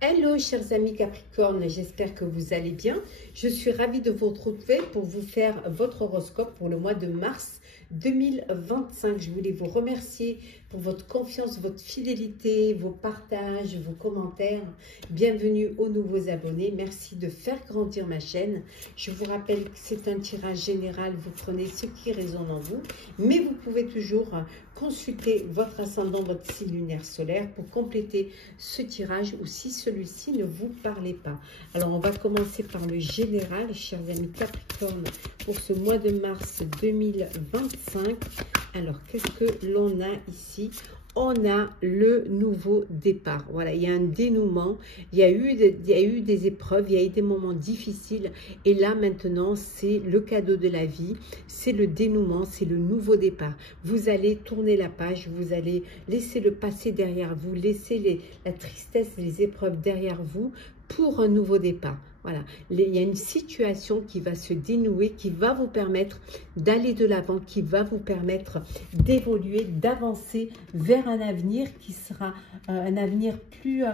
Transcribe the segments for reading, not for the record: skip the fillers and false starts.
Hello chers amis Capricorne, j'espère que vous allez bien. Je suis ravie de vous retrouver pour vous faire votre horoscope pour le mois de mars 2025. Je voulais vous remercier pour votre confiance, votre fidélité, vos partages, vos commentaires. Bienvenue aux nouveaux abonnés. Merci de faire grandir ma chaîne. Je vous rappelle que c'est un tirage général. Vous prenez ce qui résonne en vous, mais vous pouvez toujours consulter votre ascendant, votre signe lunaire solaire pour compléter ce tirage ou si celui-ci ne vous parlait pas. Alors, on va commencer par le général, chers amis Capricorne, pour ce mois de mars 2025. Alors, qu'est-ce que l'on a ici? On a le nouveau départ. Voilà, il y a un dénouement, il y a eu des épreuves, il y a eu des moments difficiles. Et là, maintenant, c'est le cadeau de la vie, c'est le dénouement, c'est le nouveau départ. Vous allez tourner la page, vous allez laisser le passé derrière vous, laisser la tristesse, les épreuves derrière vous pour un nouveau départ. Voilà, il y a une situation qui va se dénouer, qui va vous permettre d'aller de l'avant, qui va vous permettre d'évoluer, d'avancer vers un avenir qui sera un avenir plus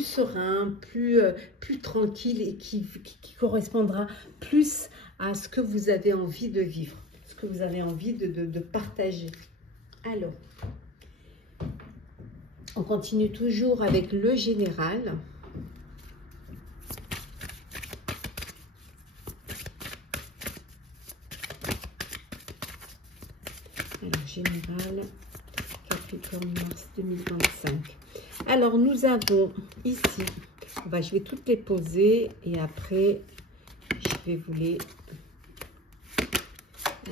serein, plus tranquille et qui correspondra plus à ce que vous avez envie de vivre, ce que vous avez envie de partager. Alors, on continue toujours avec le général. Alors, général, Capricorne, mars 2025. Alors, nous avons ici, je vais toutes les poser et après, je vais vous les...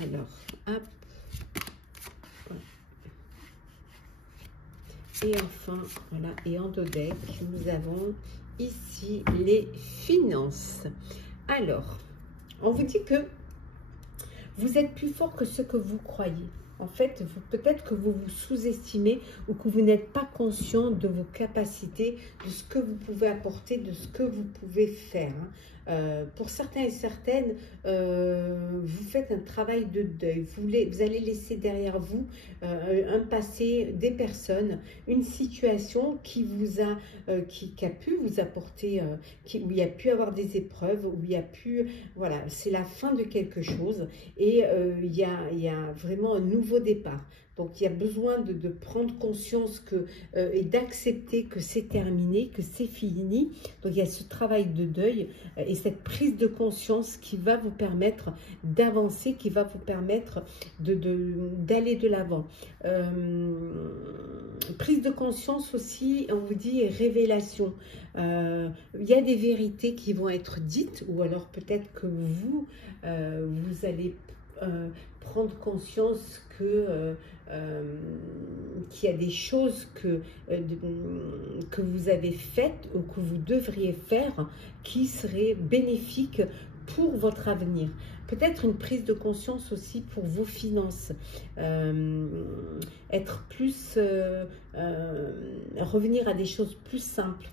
Alors, hop. Et enfin, voilà, et en dos deck, nous avons ici les finances. Alors, on vous dit que vous êtes plus fort que ce que vous croyez. En fait, peut-être que vous vous sous-estimez ou que vous n'êtes pas conscient de vos capacités, de ce que vous pouvez apporter, de ce que vous pouvez faire. Pour certains et certaines, vous faites un travail de deuil. Vous allez laisser derrière vous un passé, des personnes, une situation qui a pu vous apporter, où il y a pu avoir des épreuves, où il y a pu, voilà, c'est la fin de quelque chose et il y a vraiment un nouveau départ. Donc, il y a besoin de prendre conscience et d'accepter que c'est terminé, que c'est fini. Donc, il y a ce travail de deuil et cette prise de conscience qui va vous permettre d'avancer, qui va vous permettre d'aller de l'avant. Prise de conscience aussi, on vous dit révélation. Il y a des vérités qui vont être dites ou alors peut-être que vous allez prendre conscience qu'il y a des choses que vous avez faites ou que vous devriez faire qui seraient bénéfiques pour votre avenir. Peut-être une prise de conscience aussi pour vos finances. Être plus... revenir à des choses plus simples.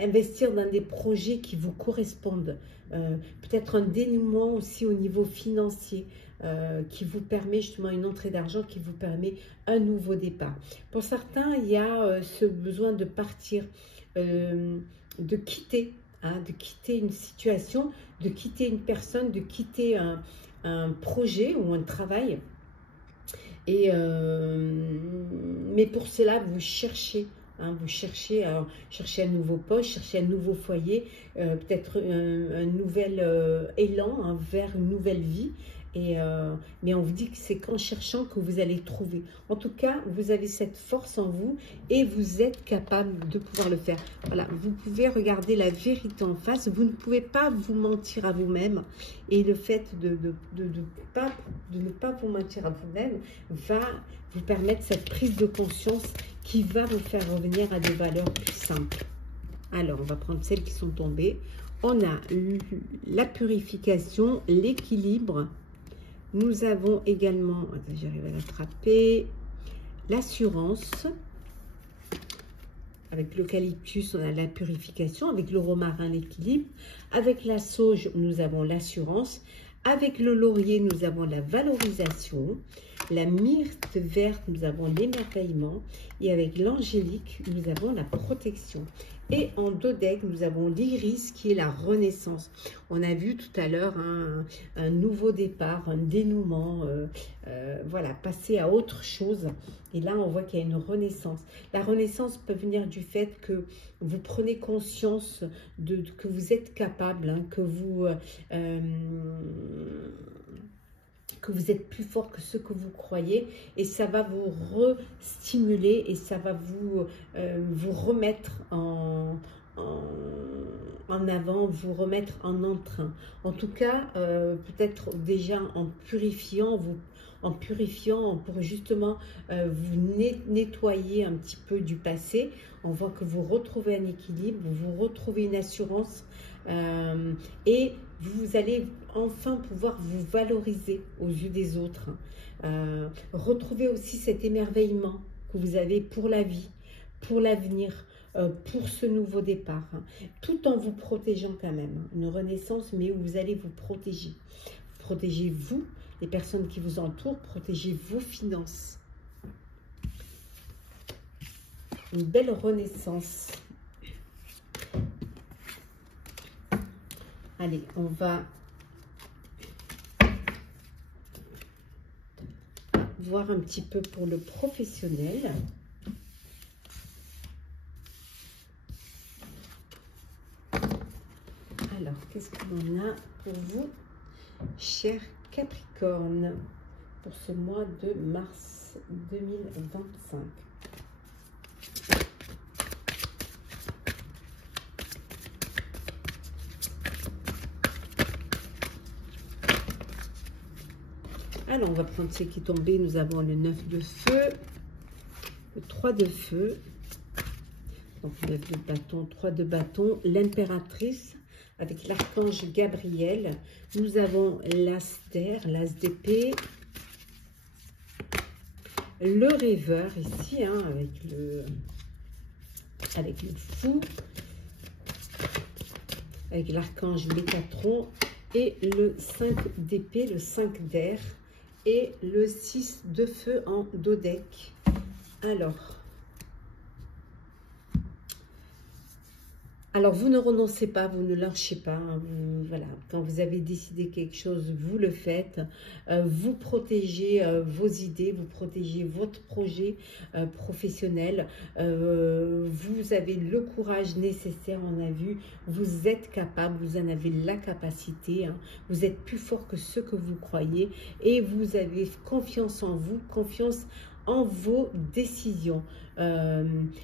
Investir dans des projets qui vous correspondent. Peut-être un dénouement aussi au niveau financier qui vous permet justement une entrée d'argent, qui vous permet un nouveau départ. Pour certains, il y a ce besoin de partir, de quitter une situation, de quitter une personne, de quitter un projet ou un travail. Et, mais pour cela, vous cherchez. Vous cherchez un nouveau poste, cherchez un nouveau foyer, peut-être un nouvel élan vers une nouvelle vie. Mais on vous dit que c'est qu'en cherchant que vous allez trouver. En tout cas, vous avez cette force en vous et vous êtes capable de pouvoir le faire. Voilà, vous pouvez regarder la vérité en face. Vous ne pouvez pas vous mentir à vous-même. Et le fait de ne pas vous mentir à vous-même va vous permettre cette prise de conscience qui va vous faire revenir à des valeurs plus simples. Alors, on va prendre celles qui sont tombées. On a la purification, l'équilibre. Nous avons également, j'arrive à l'attraper, l'assurance. Avec l'eucalyptus, on a la purification. Avec le romarin, l'équilibre. Avec la sauge, nous avons l'assurance. Avec le laurier, nous avons la valorisation. la myrte verte, nous avons l'émerveillement. Et avec l'angélique, nous avons la protection. Et en dodec, nous avons l'iris qui est la renaissance. On a vu tout à l'heure un nouveau départ, un dénouement, voilà, passer à autre chose. Et là, on voit qu'il y a une renaissance. La renaissance peut venir du fait que vous prenez conscience que vous êtes capable, hein, que vous êtes plus fort que ce que vous croyez, et ça va vous re-stimuler et ça va vous remettre en avant, vous remettre en entrain. En tout cas, peut-être déjà en purifiant, pour justement vous nettoyer un petit peu du passé. On voit que vous retrouvez un équilibre, vous retrouvez une assurance et vous allez enfin pouvoir vous valoriser aux yeux des autres. Retrouver aussi cet émerveillement que vous avez pour la vie, pour l'avenir, pour ce nouveau départ, hein, tout en vous protégeant quand même. Une renaissance, mais où vous allez vous protéger. Protégez-vous, les personnes qui vous entourent, protégez vos finances. Une belle renaissance. Allez, on va voir un petit peu pour le professionnel. Alors, qu'est-ce qu'on a pour vous, chers Capricorne, pour ce mois de mars 2025? Alors, on va prendre ce qui est tombé. Nous avons le 9 de feu, le 3 de feu, donc 9 de bâton, 3 de bâton, l'impératrice avec l'archange Gabriel. Nous avons l'as d'air, l'as d'épée, le rêveur ici, hein, avec le fou, avec l'archange Métatron, et le 5 d'épée, le 5 d'air, et le 6 de feu en dodec. Alors, vous ne renoncez pas, vous ne lâchez pas. Hein, voilà, quand vous avez décidé quelque chose, vous le faites. Vous protégez vos idées, vous protégez votre projet professionnel. Vous avez le courage nécessaire, on a vu. Vous êtes capable, vous en avez la capacité. Hein, vous êtes plus fort que ce que vous croyez. Et vous avez confiance en vous, confiance en vos décisions.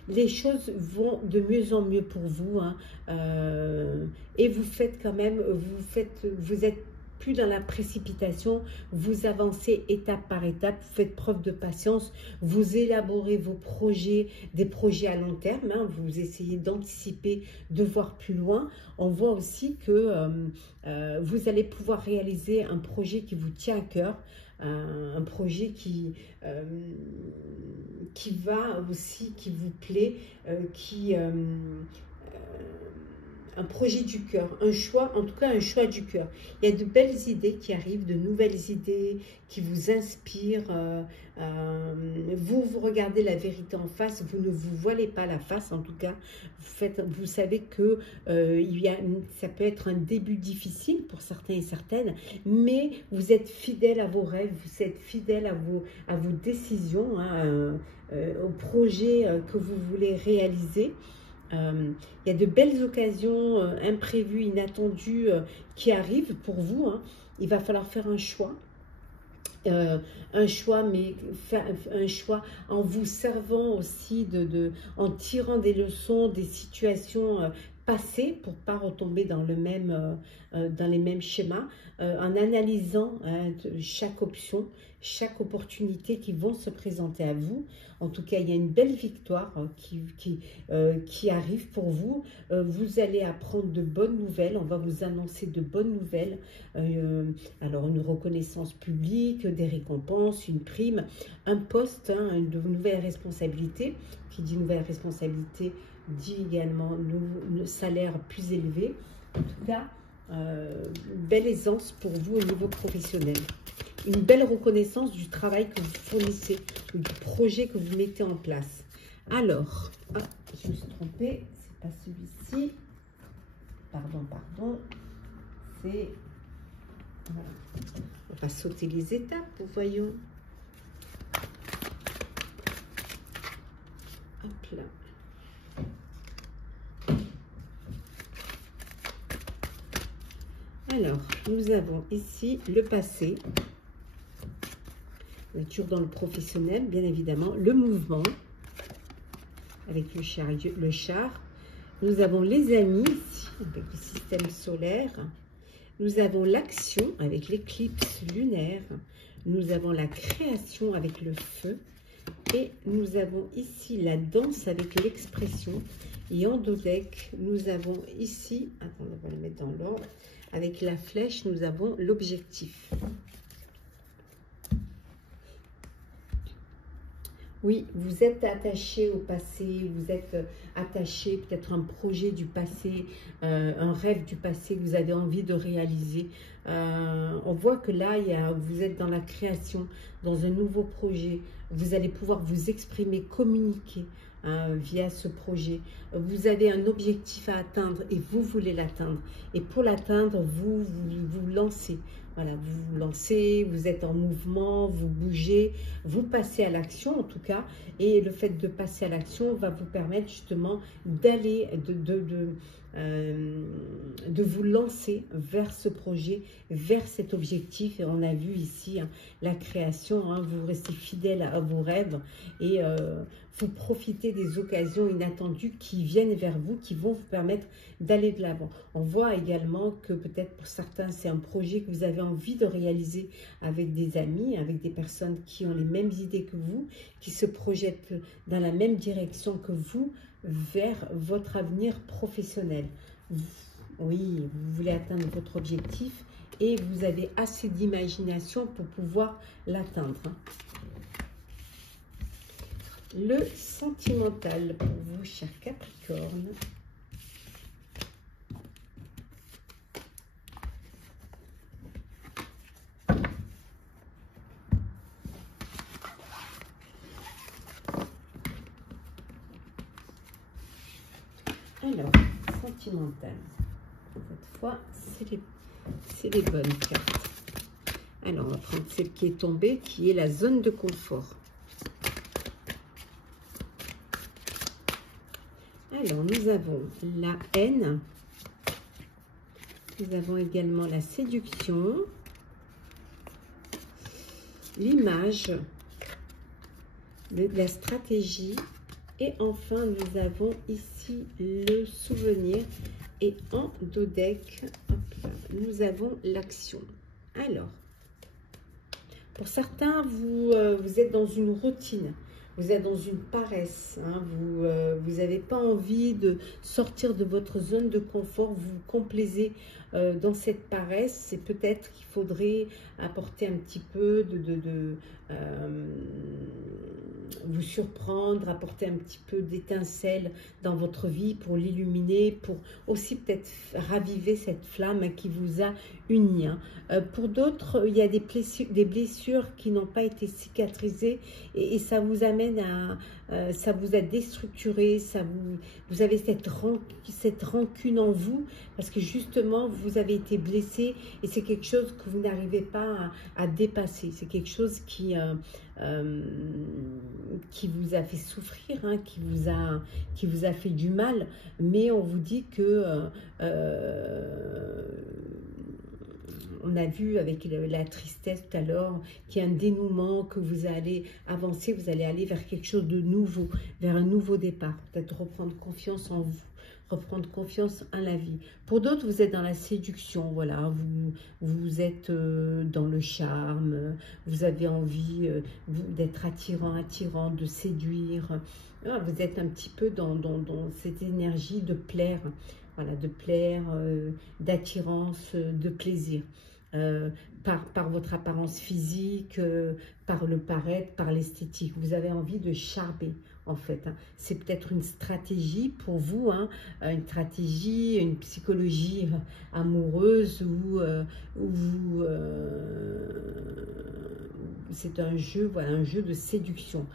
Les choses vont de mieux en mieux pour vous, hein, et vous faites quand même, vous êtes plus dans la précipitation, vous avancez étape par étape, vous faites preuve de patience, vous élaborez vos projets, des projets à long terme, hein, vous essayez d'anticiper, de voir plus loin. On voit aussi que vous allez pouvoir réaliser un projet qui vous tient à cœur, un projet qui va aussi, qui vous plaît, un projet du cœur, un choix, en tout cas un choix du cœur. Il y a de belles idées qui arrivent, de nouvelles idées qui vous inspirent. Vous regardez la vérité en face, vous ne vous voilez pas la face, en tout cas. Vous savez que ça peut être un début difficile pour certains et certaines, mais vous êtes fidèle à vos rêves, vous êtes fidèle à vos décisions, hein, au projet que vous voulez réaliser. Il y a de belles occasions imprévues, inattendues qui arrivent pour vous. Hein. Il va falloir faire un choix. Un choix en vous servant aussi, en tirant des leçons, des situations passées pour ne pas retomber dans les mêmes schémas, en analysant chaque option, chaque opportunité qui vont se présenter à vous. En tout cas, il y a une belle victoire qui arrive pour vous. Vous allez apprendre de bonnes nouvelles. On va vous annoncer de bonnes nouvelles. Alors, une reconnaissance publique, des récompenses, une prime, un poste, hein, de nouvelles responsabilités. Qui dit nouvelle responsabilité dit également un salaire plus élevé. En tout cas, belle aisance pour vous au niveau professionnel. Une belle reconnaissance du travail que vous fournissez, ou du projet que vous mettez en place. Alors, ah, je me suis trompée, c'est pas celui-ci. Pardon. C'est... Voilà. On va sauter les étapes, voyons. Hop là. Alors, nous avons ici le passé. On est toujours dans le professionnel, bien évidemment. Le mouvement, avec le char. Nous avons les amis, ici, avec le système solaire. Nous avons l'action, avec l'éclipse lunaire. Nous avons la création, avec le feu. Et nous avons ici la danse, avec l'expression. Et en dos deck, nous avons ici, attendez, on va le mettre dans l'ordre. Avec la flèche, nous avons l'objectif. Oui, vous êtes attaché au passé, vous êtes attaché peut-être à un projet du passé, un rêve du passé que vous avez envie de réaliser. On voit que là, vous êtes dans la création, dans un nouveau projet. Vous allez pouvoir vous exprimer, communiquer via ce projet. Vous avez un objectif à atteindre et vous voulez l'atteindre. Et pour l'atteindre, vous lancez. Voilà, vous vous lancez, vous êtes en mouvement, vous bougez, vous passez à l'action en tout cas. Et le fait de passer à l'action va vous permettre justement d'aller, de vous lancer vers ce projet, vers cet objectif. Et on a vu ici la création, vous restez fidèle à vos rêves et vous profitez des occasions inattendues qui viennent vers vous, qui vont vous permettre d'aller de l'avant. On voit également que peut-être pour certains, c'est un projet que vous avez envie de réaliser avec des amis, avec des personnes qui ont les mêmes idées que vous, qui se projettent dans la même direction que vous, vers votre avenir professionnel. Oui, vous voulez atteindre votre objectif et vous avez assez d'imagination pour pouvoir l'atteindre. Le sentimental pour vous, chers Capricorne. Alors, sentimental. Cette fois, c'est les bonnes cartes. Alors, on va prendre celle qui est tombée, qui est la zone de confort. Alors, nous avons la haine. Nous avons également la séduction. L'image. La stratégie. Et enfin, nous avons ici le souvenir. Et en dos deck, nous avons l'action. Alors, pour certains, vous êtes dans une routine. Vous êtes dans une paresse, vous n'avez pas envie de sortir de votre zone de confort, vous vous complaisez dans cette paresse. C'est peut-être qu'il faudrait apporter un petit peu vous surprendre, apporter un petit peu d'étincelle dans votre vie pour l'illuminer, pour aussi peut-être raviver cette flamme qui vous a unis. Pour d'autres, il y a des blessures qui n'ont pas été cicatrisées et ça vous amène à... ça vous a déstructuré, vous avez cette rancune en vous parce que justement vous avez été blessé et c'est quelque chose que vous n'arrivez pas à dépasser. C'est quelque chose qui vous a fait souffrir, qui vous a fait du mal, mais on vous dit que on a vu avec la tristesse tout à l'heure qu'il y a un dénouement, que vous allez avancer, vous allez aller vers quelque chose de nouveau, vers un nouveau départ, peut-être reprendre confiance en vous, reprendre confiance en la vie. Pour d'autres, vous êtes dans la séduction, voilà, vous êtes dans le charme, vous avez envie d'être attirant, de séduire, vous êtes un petit peu dans cette énergie de plaire, voilà, de plaire, d'attirance, de plaisir. Par votre apparence physique, par le paraître, par l'esthétique. Vous avez envie de charmer. en fait. Hein. C'est peut-être une stratégie pour vous, hein, une stratégie, une psychologie amoureuse ou c'est un jeu, voilà, un jeu de séduction.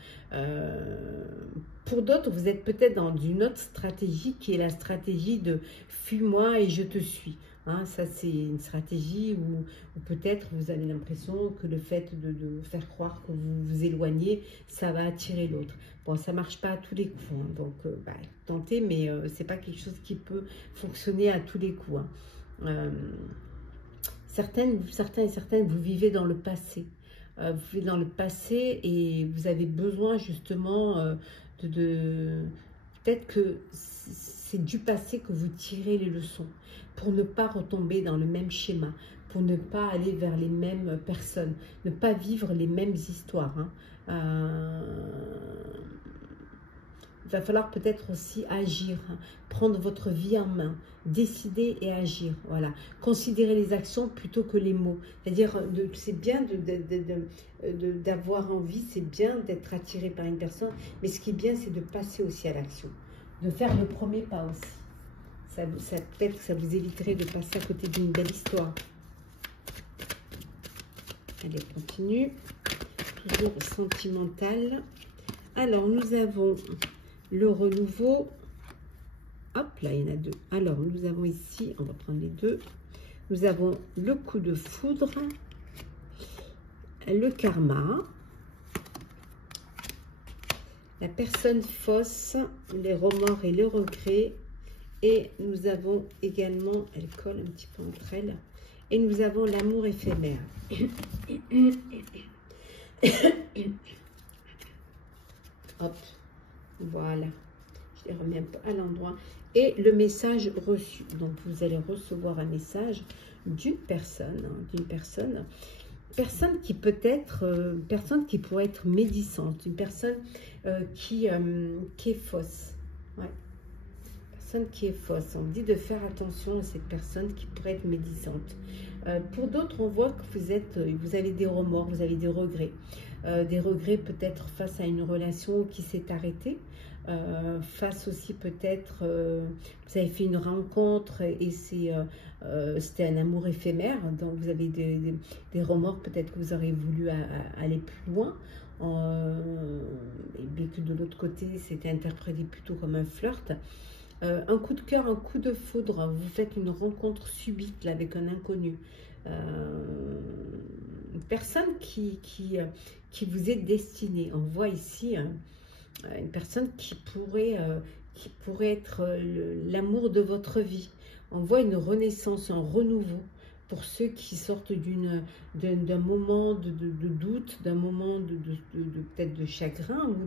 Pour d'autres, vous êtes peut-être dans une autre stratégie qui est la stratégie de « fuis-moi et je te suis ». Hein, ça, c'est une stratégie où peut-être vous avez l'impression que le fait de faire croire que vous vous éloignez, ça va attirer l'autre. Bon, ça ne marche pas à tous les coups, hein, donc tentez, mais ce n'est pas quelque chose qui peut fonctionner à tous les coups. Hein. Certains et certaines, vous vivez dans le passé. Vous vivez dans le passé et vous avez besoin justement peut-être que c'est du passé que vous tirez les leçons pour ne pas retomber dans le même schéma, pour ne pas aller vers les mêmes personnes, ne pas vivre les mêmes histoires. Hein. Il va falloir peut-être aussi agir, hein, prendre votre vie en main, décider et agir. Voilà. Considérer les actions plutôt que les mots. C'est-à-dire, c'est bien d'avoir envie, c'est bien d'être attiré par une personne, mais ce qui est bien, c'est de passer aussi à l'action, de faire le premier pas aussi. Peut-être que ça vous éviterait de passer à côté d'une belle histoire. Allez, on continue. Toujours sentimental. Alors, nous avons le renouveau. Hop, là, il y en a deux. Alors, nous avons ici, on va prendre les deux. Nous avons le coup de foudre, le karma, la personne fausse, les remords et le regret. Et nous avons également, elle colle un petit peu entre elles, et nous avons l'amour éphémère. Hop, voilà. Je les remets un peu à l'endroit. Et le message reçu. Donc, vous allez recevoir un message d'une personne, personne qui peut être, personne qui pourrait être médisante, une personne qui est fausse. Ouais. Qui est fausse. On dit de faire attention à cette personne qui pourrait être médisante. Pour d'autres, on voit que vous avez des remords, vous avez des regrets peut-être face à une relation qui s'est arrêtée, face aussi peut-être, vous avez fait une rencontre et c'était un amour éphémère, donc vous avez des remords, peut-être que vous aurez voulu aller plus loin, et que de l'autre côté, c'était interprété plutôt comme un flirt. Un coup de cœur, un coup de foudre, vous faites une rencontre subite là, avec un inconnu. Une personne qui vous est destinée. On voit ici une personne qui pourrait être l'amour de votre vie. On voit une renaissance, un renouveau pour ceux qui sortent d'un moment de doute, d'un moment peut-être de chagrin ou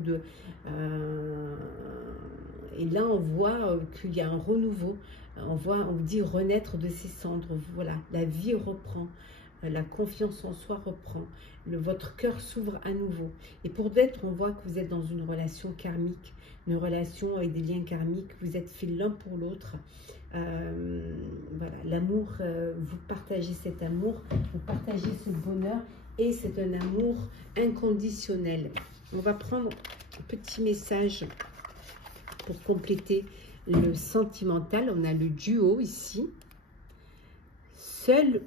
et là, on voit qu'il y a un renouveau. On vous dit renaître de ses cendres. Voilà, la vie reprend. La confiance en soi reprend. Votre cœur s'ouvre à nouveau. Et pour d'autres, on voit que vous êtes dans une relation karmique, une relation avec des liens karmiques. Vous êtes faits l'un pour l'autre. Voilà, l'amour, vous partagez cet amour, vous partagez ce bonheur. Et c'est un amour inconditionnel. On va prendre un petit message pour compléter le sentimental. On a le duo ici. Seul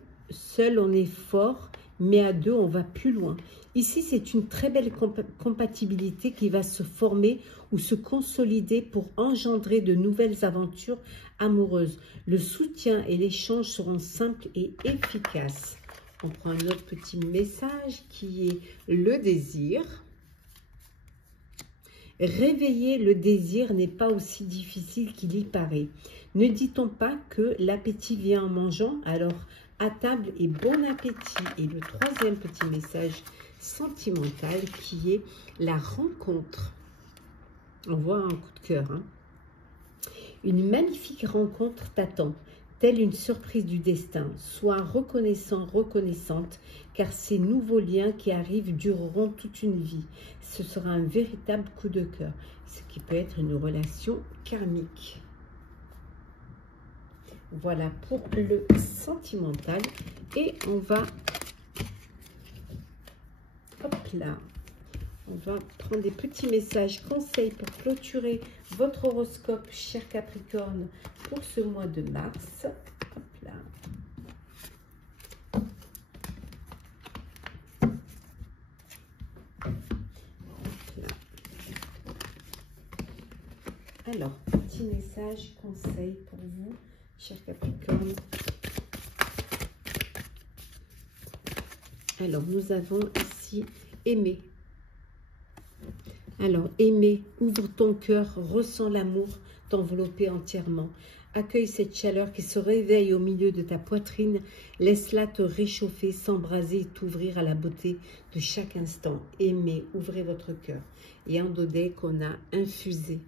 on est fort, mais à deux, on va plus loin. Ici, c'est une très belle compatibilité qui va se former ou se consolider pour engendrer de nouvelles aventures amoureuses. Le soutien et l'échange seront simples et efficaces. On prend un autre petit message qui est le désir. Réveiller le désir n'est pas aussi difficile qu'il y paraît. Ne dit-on pas que l'appétit vient en mangeant? Alors, à table et bon appétit. Et le troisième petit message sentimental qui est la rencontre. On voit un coup de cœur. Hein. Une magnifique rencontre t'attend, telle une surprise du destin. Sois reconnaissant, reconnaissante, car ces nouveaux liens qui arrivent dureront toute une vie. Ce sera un véritable coup de cœur, ce qui peut être une relation karmique. Voilà pour le sentimental. Et on va, hop là, On va prendre des petits messages, conseils pour clôturer votre horoscope, cher Capricorne, pour ce mois de mars. Hop là. Alors, petit message, conseil pour vous, cher Capricorne. Alors, nous avons ici aimer. Alors, aimer, ouvre ton cœur, ressens l'amour t'envelopper entièrement. Accueille cette chaleur qui se réveille au milieu de ta poitrine. Laisse-la te réchauffer, s'embraser et t'ouvrir à la beauté de chaque instant. Aimer, ouvrez votre cœur. Et en dodé qu'on a infusé.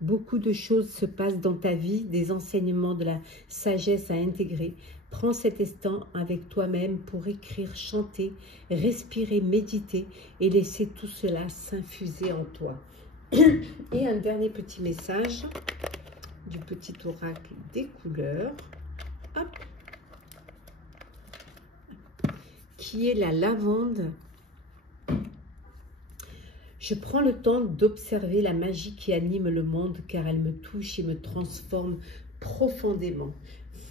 Beaucoup de choses se passent dans ta vie, des enseignements, de la sagesse à intégrer. Prends cet instant avec toi-même pour écrire, chanter, respirer, méditer et laisser tout cela s'infuser en toi. Et un dernier petit message du petit oracle des couleurs, hop, qui est la lavande. Je prends le temps d'observer la magie qui anime le monde car elle me touche et me transforme profondément.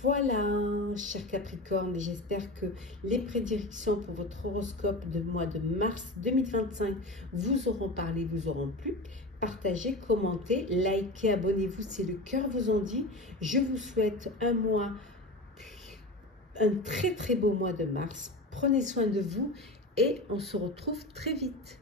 Voilà, cher Capricorne, j'espère que les prédictions pour votre horoscope de mois de mars 2025 vous auront parlé, vous auront plu. Partagez, commentez, likez, abonnez-vous si le cœur vous en dit. Je vous souhaite un très très beau mois de mars. Prenez soin de vous et on se retrouve très vite.